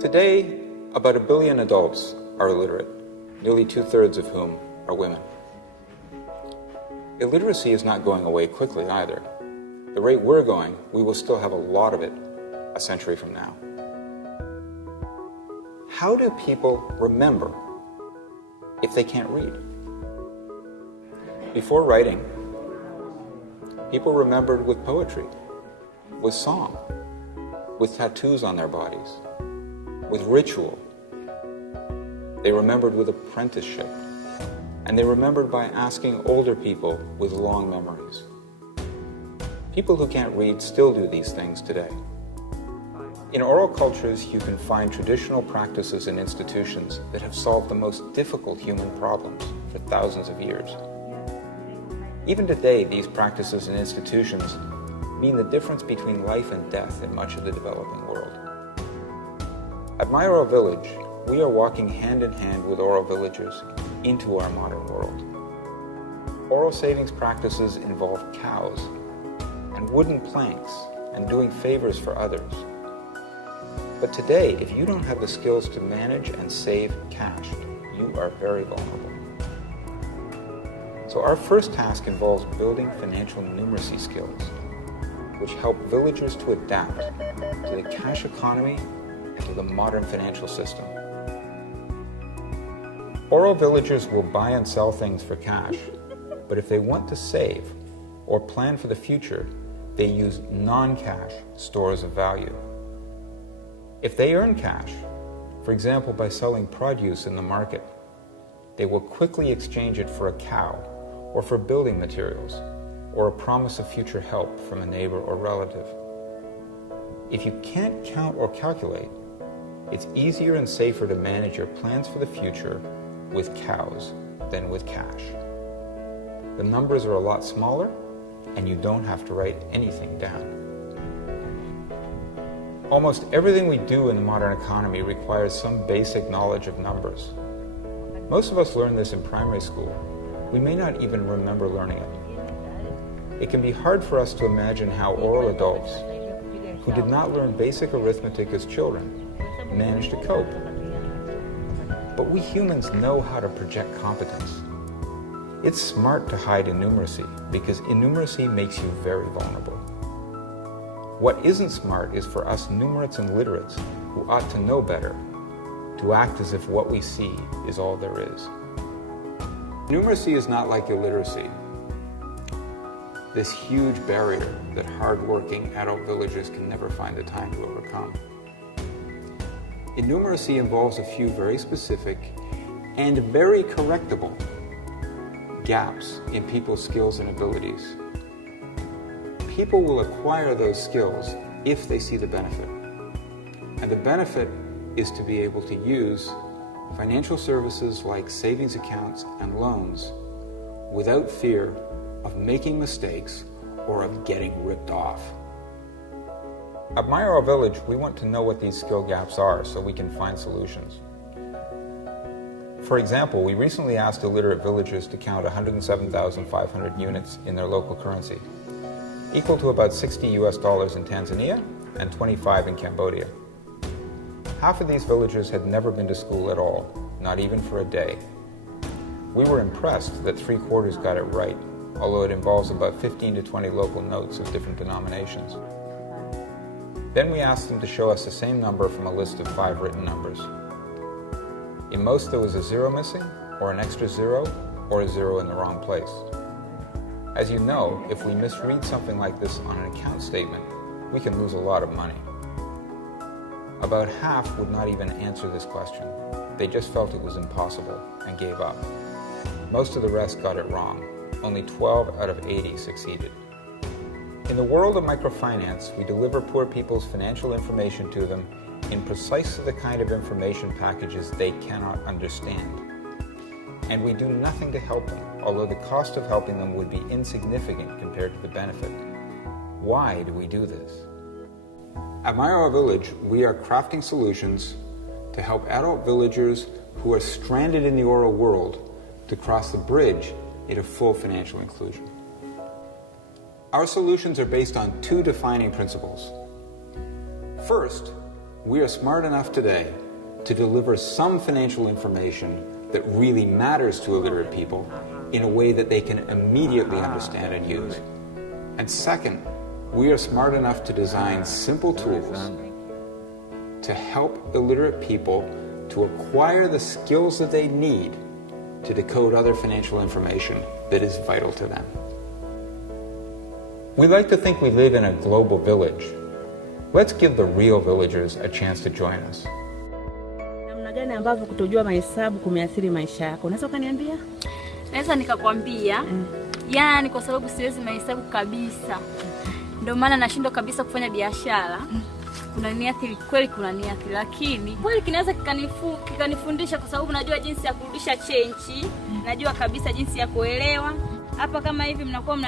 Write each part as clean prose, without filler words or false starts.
Today, about 1 billion adults are illiterate, nearly 2/3 of whom are women. Illiteracy is not going away quickly either. The rate we're going, we will still have a lot of it a century from now. How do people remember if they can't read? Before writing, people remembered with poetry, with song, with tattoos on their bodies, with ritual. They remembered with apprenticeship, and they remembered by asking older people with long memories. People who can't read still do these things today. In oral cultures, you can find traditional practices and institutions that have solved the most difficult human problems for thousands of years. Even today, these practices and institutions mean the difference between life and death in much of the developing world. At My Oral Village, we are walking hand in hand with oral villagers into our modern world. Oral savings practices involve cows and wooden planks and doing favors for others. But today, if you don't have the skills to manage and save cash, you are very vulnerable. So our first task involves building financial numeracy skills, which help villagers to adapt to the cash economy and to the modern financial system. Oral villagers will buy and sell things for cash, but if they want to save or plan for the future, they use non-cash stores of value. If they earn cash, for example by selling produce in the market, they will quickly exchange it for a cow or for building materials or a promise of future help from a neighbor or relative. If you can't count or calculate, it's easier and safer to manage your plans for the future with cows than with cash. The numbers are a lot smaller, and you don't have to write anything down. Almost everything we do in the modern economy requires some basic knowledge of numbers. Most of us learn this in primary school. We may not even remember learning it. It can be hard for us to imagine how oral adults who did not learn basic arithmetic as children manage to cope. But we humans know how to project competence. It's smart to hide innumeracy because innumeracy makes you very vulnerable. What isn't smart is for us numerates and literates who ought to know better to act as if what we see is all there is. Numeracy is not like illiteracy, this huge barrier that hardworking adult villagers can never find the time to overcome. Innumeracy involves a few very specific and very correctable gaps in people's skills and abilities. People will acquire those skills if they see the benefit. And the benefit is to be able to use financial services like savings accounts and loans without fear of making mistakes or of getting ripped off. At My Oral Village, we want to know what these skill gaps are so we can find solutions. For example, we recently asked illiterate villagers to count 107,500 units in their local currency, equal to about $60 in Tanzania and 25 in Cambodia. Half of these villagers had never been to school at all, not even for a day. We were impressed that 3/4 got it right, although it involves about 15 to 20 local notes of different denominations. Then we asked them to show us the same number from a list of 5 written numbers. In most, there was a 0 missing, or an extra 0, or a 0 in the wrong place. As you know, if we misread something like this on an account statement, we can lose a lot of money. About half would not even answer this question. They just felt it was impossible and gave up. Most of the rest got it wrong. Only 12 out of 80 succeeded. In the world of microfinance, we deliver poor people's financial information to them in precisely the kind of information packages they cannot understand. And we do nothing to help them, although the cost of helping them would be insignificant compared to the benefit. Why do we do this? At My Oral Village, we are crafting solutions to help adult villagers who are stranded in the oral world to cross the bridge into full financial inclusion. Our solutions are based on two defining principles. First, we are smart enough today to deliver some financial information that really matters to illiterate people in a way that they can immediately understand and use. And second, we are smart enough to design simple tools to help illiterate people to acquire the skills that they need to decode other financial information that is vital to them. We like to think we live in a global village. Let's give the real villagers a chance to join us. Namna gani ambavyo kutojua mahesabu kumeathiri maisha yako? Unaweza kuniambia? Naweza nikakwambia, yani kwa sababu siwezi mahesabu kabisa. Ndio maana nashindwa kabisa kufanya biashara. Kunaniathiri kweli, kunaniathiri, lakini kweli kinaweza kikanifundisha kwa sababu najua jinsi ya kurudisha change, najua kabisa jinsi ya kuelewa. Hapa kama hivi mnakuwa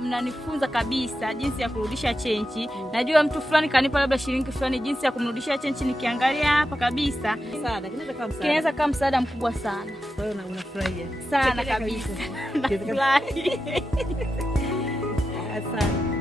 mnanifunza kabisa jinsi ya kurudisha change. Najua mtu fulani kanipa labda shilingi fulani, jinsi ya kumrudisha change nikiangalia hapa kabisa. Msaada, kinaweza kama msaada mkubwa sana. Kwa hiyo unafurahia? Sana kabisa. Nafurahi. Asante.